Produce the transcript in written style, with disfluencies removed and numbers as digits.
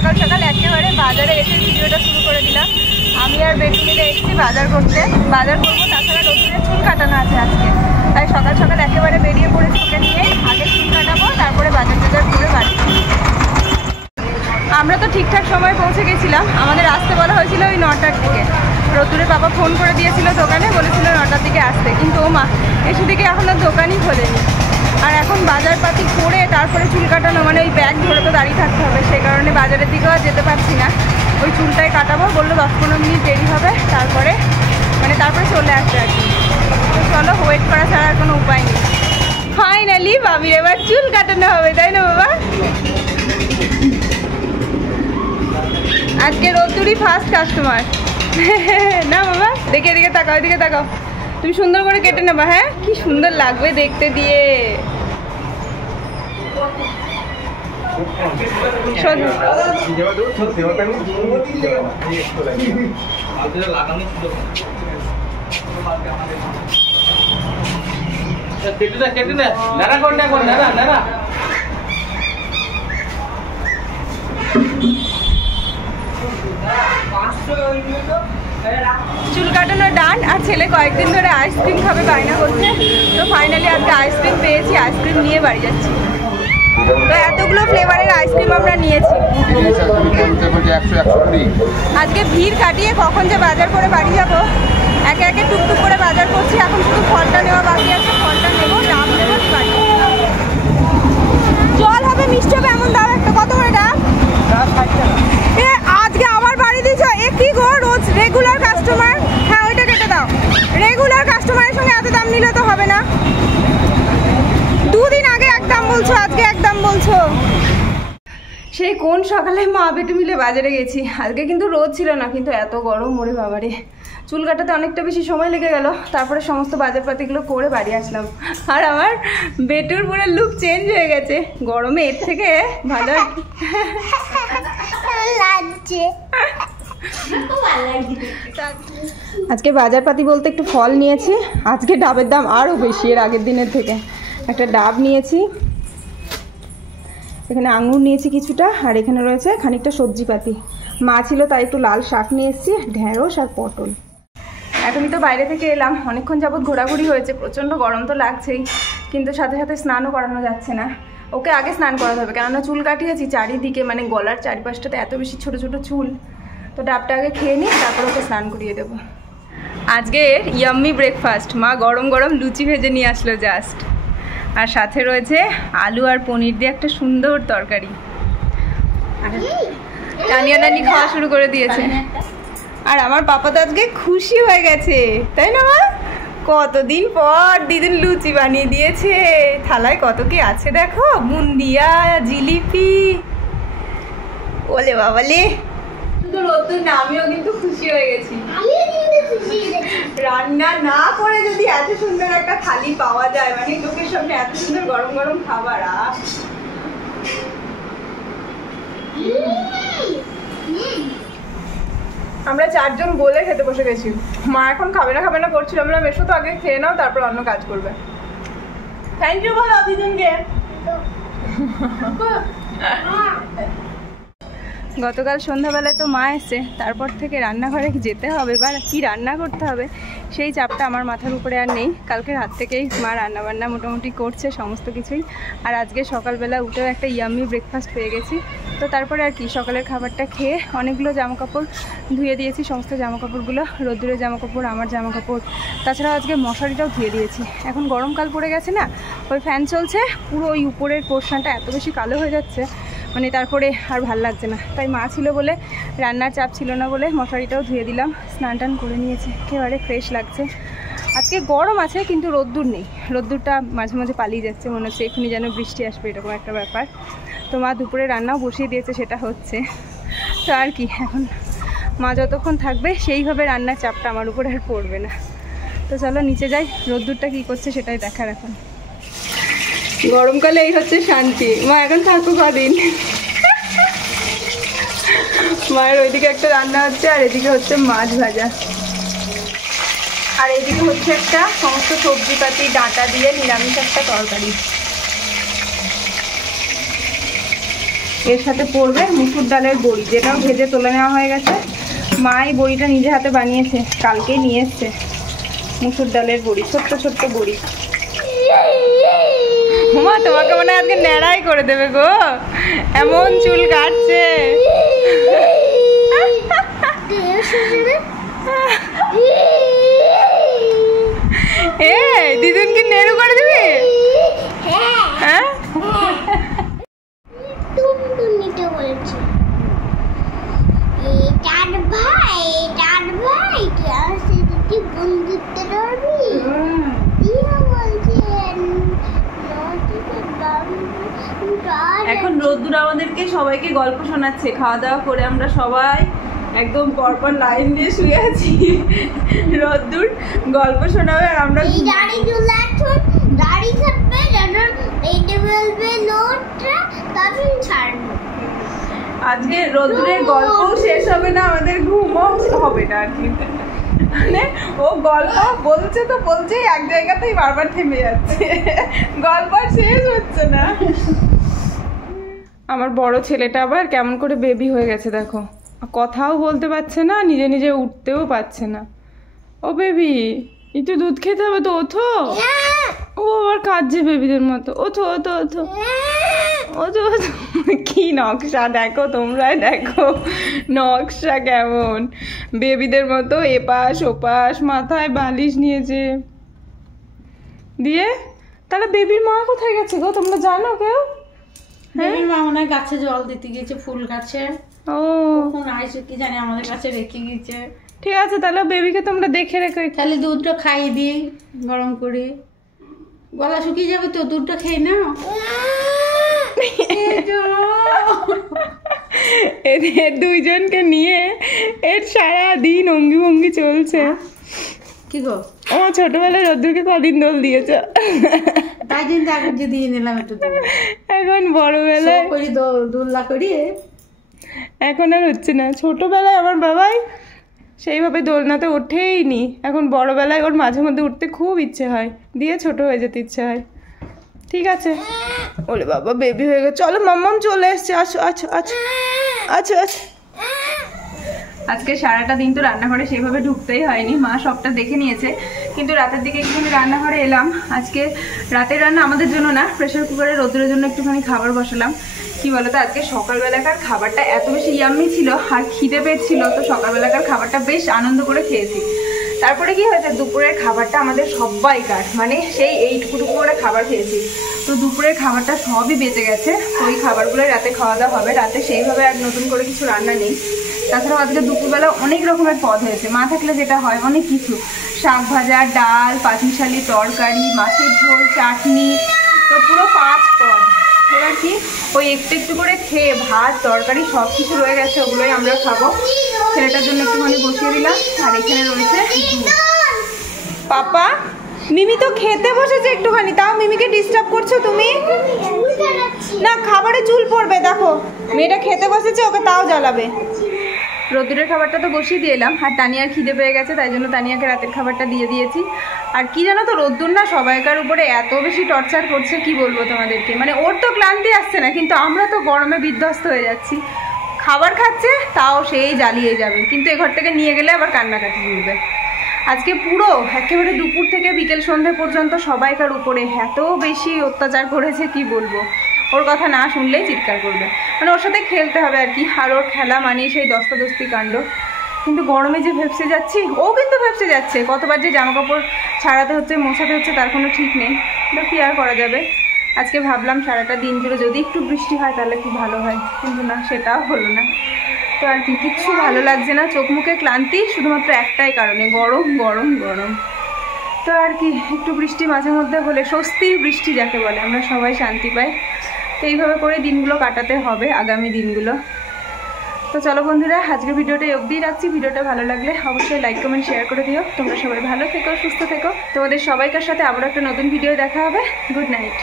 সকাল সকাল একেবারে বাজারে এসে ভিডিওটা শুরু করে দিলাম। আমি আর বেটি মিলে এসেছি বাজার করতে। বাজার করবো, তাছাড়া রোদ্দুরে চুল কাটানো আছে আজকে, তাই সকাল সকাল একেবারে বেরিয়ে পড়েছি ওকে নিয়ে। আগে চুল কাটাবো, তারপরে বাজার টাজার করে বাড়ি। আমরা তো ঠিকঠাক সময় পৌঁছে গেছিলাম। আমাদের আসতে বলা হয়েছিল ওই 9টার দিকে। রোদ্দুরের বাবা ফোন করে দিয়েছিল দোকানে, বলেছিল 9টার দিকে আসতে, কিন্তু ও মা এসে দিকে এখনও দোকানই খোলেনি। আর এখন বাজারপাতি করে তারপরে চুল কাটানো মানে ওই ব্যাগ ধরে তো দাঁড়িয়ে থাকতে হবে, সেই কারণে বাজারের দিকেও আর যেতে পারছি না। ওই চুলটাই কাটাবো, বললো 10-15 মিনিট দেরি হবে, তারপরে চলে আসবে আর কি। তো চলো, ওয়েট করা ছাড়া আর কোনো উপায় নেই। ফাইনালি বাবির এবার চুল কাটানো হবে, তাই না বাবা? আজকে রোদ্দুরই ফার্স্ট কাস্টমার না বাবা? দেখে এদিকে তাকাও, এদিকে তাকাও। তুমি সুন্দর করে কেটে নেবা, হ্যাঁ? কি সুন্দর লাগবে দেখতে দিয়ে। চুল কাটানো ডান। আর ছেলে কয়েকদিন ধরে আইসক্রিম খাবে বায়না করছে, তো ফাইনালি আজকে আইসক্রিম পেয়েছি, আইসক্রিম নিয়ে বাড়ি যাচ্ছি। তো এতগুলো ফ্লেভারের আইসক্রিম আমরা নিয়েছি। আজকে ভিড় কাটিয়ে কখন যে বাজার করে বাড়ি যাবো, একে একে টুকটুক করে বাজার করছি। এখন শুধু ফলটা নেওয়া বাকি আছে, ফলটা নেবো, ডাব নেবো, বাড়ি। জল হবে, মিষ্টি হবে, এমন দাম একটা। কত করে ডাব? আজকে আবার বাড়ি দিয়েছ? এ কি গো, রোজ রেগুলার কাস্টমার? হ্যাঁ, ওইটা কেটে দাও। রেগুলার কাস্টমারের সঙ্গে এত দাম নিলে তো হবে না। দুদিন আগে এক দাম বলছো, আজকে এক দাম বলছো। সেই কোন সকালে মা বেটু মিলে বাজারে গেছি। আজকে কিন্তু রোদ ছিল না, কিন্তু এত গরম, ওরে বাবারে। চুল কাটাতে অনেকটা বেশি সময় লেগে গেল, তারপরে সমস্ত বাজারপাতিগুলো করে বাড়ি আসলাম। আর আমার বেটুর পুরো লুক চেঞ্জ হয়ে গেছে, গরমে এর থেকে ভালো লাগছে। আজকে বাজারপাতি বলতে একটু ফল নিয়েছি। আজকে ডাবের দাম আরও বেশি এর আগের দিনের থেকে। একটা ডাব নিয়েছি, এখানে আঙুর নিয়েছি কিছুটা, আর এখানে রয়েছে খানিকটা সবজিপাতি। মা ছিল তাই একটু লাল শাক নিয়ে এসেছি, ঢেঁড়স আর পটল। এখনই তো বাইরে থেকে এলাম, অনেকক্ষণ যাবৎ ঘোরাঘুরি হয়েছে, প্রচণ্ড গরম তো লাগছেই, কিন্তু সাথে সাথে স্নানও করানো যাচ্ছে না। ওকে আগে স্নান করাতে হবে, কেননা চুল কাটিয়েছি চারিদিকে, মানে গলার চারিপাশটাতে এত বেশি ছোট ছোট চুল। তো ডাবটা আগে খেয়ে নিই, তারপর ওকে স্নান করিয়ে দেবো। আজকের ইয়াম্মি ব্রেকফাস্ট, মা গরম গরম লুচি ভেজে নিয়ে আসলো জাস্ট, আর সাথে রয়েছে আলু আর পনির দিয়ে একটা সুন্দর তরকারি। তানিয়া নানি খাওয়া শুরু করে দিয়েছে। আর আমার পাপা তো আজকে খুশি হয়ে গেছে, তাই না মা? কতদিন পর দিদিন লুচি বানিয়ে দিয়েছে। থালায় কত কি আছে দেখো, বুন্দিয়া, জিলিপি। ওলে বাবালে, তো রোদ্দুর না, আমিও কিন্তু খুশি হয়ে গেছি। রান্না না করে যদি এত সুন্দর একটা থালি পাওয়া যায়, মানে লোকের সামনে এত সুন্দর গরম গরম খাবার। আমরা 4 জন গোলে খেতে বসে গেছি। মা এখন খাবে না করছিল, আমরা এসো তো আগে খেয়ে নাও, তারপর অন্য কাজ করবে। থ্যাংক ইউ বলো দুজনকে। গতকাল সন্ধ্যাবেলায় তো মা এসে, তারপর থেকে রান্নাঘরে যেতে হবে বা কি রান্না করতে হবে সেই চাপটা আমার মাথার উপরে আর নেই। কালকে রাত থেকেই মা রান্নাবান্না মোটামুটি করছে সমস্ত কিছুই। আর আজকে সকালবেলা উঠেও একটা ইয়াম্মি ব্রেকফাস্ট পেয়ে গেছি। তো তারপরে আর কি, সকালের খাবারটা খেয়ে অনেকগুলো জামাকাপড় ধুয়ে দিয়েছি, সমস্ত জামাকাপড়গুলো, রোদ্দুরের জামাকাপড়, আমার জামাকাপড়, তাছাড়াও আজকে মশারিটাও ধুয়ে দিয়েছি। এখন গরমকাল পড়ে গেছে না, ওই ফ্যান চলছে, পুরো ওই উপরের পোর্শনটা এত বেশি কালো হয়ে যাচ্ছে, মানে তারপরে আর ভাল লাগছে না। তাই মা ছিল বলে, রান্নার চাপ ছিল না বলে মশারিটাও ধুয়ে দিলাম, স্নান টান করে নিয়েছি, একেবারে ফ্রেশ লাগছে। আজকে গরম আছে কিন্তু রোদ্দুর নেই, রোদ্দুরটা মাঝে মাঝে পালিয়ে যাচ্ছে, মনে হচ্ছে এখনই যেন বৃষ্টি আসবে, এরকম একটা ব্যাপার। তো মা দুপুরে রান্নাও বসিয়ে দিয়েছে, সেটা হচ্ছে। তো আর কি, এখন মা যতক্ষণ থাকবে সেইভাবে রান্নার চাপটা আমার উপরে আর পড়বে না। তো চলো নিচে যাই, রোদ্দুরটা কী করছে সেটাই দেখার। এখন গরমকালে এই হচ্ছে শান্তি। মা এখন থাকো কদিন। মায়ের ওইদিকে একটা রান্না হচ্ছে, আর এদিকে হচ্ছে মাছ ভাজা, আর এদিকে হচ্ছে একটা সমস্ত সবজিপাতি ডাঁটা দিয়ে নিরামিষ একটা তরকারি। এর সাথে পড়বে মুসুর ডালের বড়ি, যেটাও ভেজে তুলে নেওয়া হয়ে গেছে। মা এই বড়িটা নিজে হাতে বানিয়েছে, কালকেই নিয়ে এসছে মুসুর ডালের বড়ি, ছোট্ট ছোট্ট বড়ি। মা তোমাকে মনে হয় আজকে ন্যাড়াই করে দেবে গো, এমন চুল কাটছে। দিদুনকে নেড়ু করে দিবি? হ্যাঁ এখন রোদ্দুর আমাদেরকে সবাইকে গল্প শোনাচ্ছে। খাওয়া দাওয়া করে আমরা সবাই একদম পরপর লাইন দিয়ে শুয়ে আছি, রোদ্দুর গল্প শোনাবে আর আমরা আজকে রোদ্দুরের গল্পও শেষ হবে না, আমাদের ঘুমও হবে না আর কি। মানে ও গল্প বলছে তো বলছেই, এক জায়গাতেই বারবার থেমে যাচ্ছে, গল্প শেষ হচ্ছে না। আমার বড় ছেলেটা আবার কেমন করে বেবি হয়ে গেছে দেখো, কথাও বলতে পারছে না, নিজে নিজে উঠতেও পারছে না। ও বেবি, একটু দুধ খেতে হবে তো, ওঠো। ও আবার কাঁদছে বেবিদের মতো, ওঠো ওঠো ওঠো ওঠো ওঠো। কি নকশা দেখো, তোমরাই দেখো নকশা কেমন, বেবিদের মতো এপাশ ওপাশ, মাথায় বালিশ নিয়েছে। দিয়ে তাহলে বেবির মা কোথায় গেছে গো, তোমরা জানো কেউ? বেবির মা মনে হয় গাছে জল দিতে গেছে, ফুল গাছে। ও কখন আইসে কি জানি, আমাদের কাছে রেখে গেছে। ঠিক আছে, তাহলে বেবিকে তোমরা দেখে রেখে তাহলে দুধটা খাইয়ে দিই গরম করে, গলা শুকিয়ে যাবে তো, দুধটা খেয়ে নাও। এদের দুইজনকে নিয়ে এর সারাদিন অঙ্গি ভঙ্গি চলছে। কি গো, ও ছোটবেলায় রোদ্দুরকে কদিন দোল দিয়েছ? তাই জন্য আগে যে দিয়ে নিলাম একটু, এখন বড়বেলায় করি দোল্লা করি, এখন আর হচ্ছে না। ছোটবেলায় আমার বাবাই সেইভাবে দোলনাতে ওঠেই নি, এখন বড়বেলায় ওর মাঝে মধ্যে উঠতে খুব ইচ্ছে হয়, দিয়ে ছোট হয়ে যেতে ইচ্ছে হয়। ঠিক আছে, ওলে বাবা বেবি হয়ে গেছে, চলো মাম্মাম চলে এসছে, আছো আছো আছো আছো আছো। আজকে সারাটা দিন তো রান্নাঘরে সেভাবে ঢুকতেই হয়নি, মা সবটা দেখে নিয়েছে, কিন্তু রাতের দিকে একটুখানি রান্নাঘরে এলাম। আজকে রাতের রান্না আমাদের জন্য না, প্রেশার কুকারে রোদ্রের জন্য একটুখানি খাবার বসালাম। কি বলতো, আজকে সকালবেলাকার খাবারটা এত বেশি ইয়াম্মি ছিল আর খিদে পেয়েছিল, তো সকালবেলাকার খাবারটা বেশ আনন্দ করে খেয়েছি। তারপরে কি হয়েছে, দুপুরের খাবারটা আমাদের সবাইকার, মানে সেই এইটুকু করে খাবার খেয়েছি, তো দুপুরের খাবারটা সবই বেঁচে গেছে। ওই খাবারগুলো রাতে খাওয়া দাওয়া হবে, রাতে সেইভাবে আর নতুন করে কিছু রান্না নেই। তাছাড়াও আজকে দুপুরবেলা অনেক রকমের পদ হয়েছে, মা থাকলে যেটা হয় অনেক কিছু, শাক ভাজা, ডাল, পাঁচমিশালি তরকারি, মাছের ঝোল, চাটনি, তো পুরো 5 পদ। এবার কি ওই একটু একটু করে খেয়ে ভাত তরকারি সব কিছু রয়ে গেছে, ওগুলোই আমরা খাবো। ছেলেটার জন্য একটুখানি বসিয়ে দিলাম, আর এখানে রয়েছে দুধ। পাপা, মিমি তো খেতে বসেছে একটুখানি, তাও মিমিকে ডিস্টার্ব করছো তুমি? না, খাবারে চুল পড়বে, দেখো মেয়েটা খেতে বসেছে, ওকে তাও জ্বালাবে। রোদ্দুরের খাবারটা তো বসিয়ে দিয়ে এলাম, আর তানিয়ার খিদে পেয়ে গেছে, তাই জন্য তানিয়াকে রাতের খাবারটা দিয়ে দিয়েছি। আর কি জানো তো, রোদ্দুর না সবাইকার উপরে এত বেশি টর্চার করছে, কি বলবো তোমাদেরকে, মানে ওর তো ক্লান্তি আসছে না, কিন্তু আমরা তো গরমে বিধ্বস্ত হয়ে যাচ্ছি। খাবার খাচ্ছে তাও সেই জ্বালিয়ে যাবে, কিন্তু এ ঘর থেকে নিয়ে গেলে আবার কান্নাকাটি করবে। আজকে পুরো একেবারে দুপুর থেকে বিকেল সন্ধ্যে পর্যন্ত সবাইকার উপরে এত বেশি অত্যাচার করেছে, কি বলবো। ওর কথা না শুনলেই চিৎকার করবে, মানে ওর সাথে খেলতে হবে আর কি, আর ওর খেলা মানেই সেই দস্তাদস্তি কাণ্ড। কিন্তু গরমে যে ভেপসে যাচ্ছি, ও কিন্তু ভেপসে যাচ্ছে, কতবার যে জামা কাপড় ছাড়াতে হচ্ছে মোছাতে হচ্ছে তার কোনো ঠিক নেই, তো কী আর করা যাবে। আজকে ভাবলাম সারাটা দিন জুড়ে যদি একটু বৃষ্টি হয় তাহলে কি ভালো হয়, কিন্তু না, সেটাও হলো না। তো আর কি, কিচ্ছু ভালো লাগছে না, চোখ মুখে ক্লান্তি, শুধুমাত্র একটাই কারণে, গরম গরম গরম। তো আর কি, একটু বৃষ্টি মাঝে মধ্যে হলে, স্বস্তির বৃষ্টি যাকে বলে, আমরা সবাই শান্তি পাই। তো এইভাবে করে দিনগুলো কাটাতে হবে, আগামী দিনগুলো। তো চলো বন্ধুরা, আজকের ভিডিওটা অবধি রাখছি। ভিডিওটা ভালো লাগলে অবশ্যই লাইক কমেন্ট শেয়ার করে দিও। তোমরা সবাই ভালো থেকো, সুস্থ থেকো। তোমাদের সবাইকার সাথে আবার একটা নতুন ভিডিও দেখা হবে। Good night.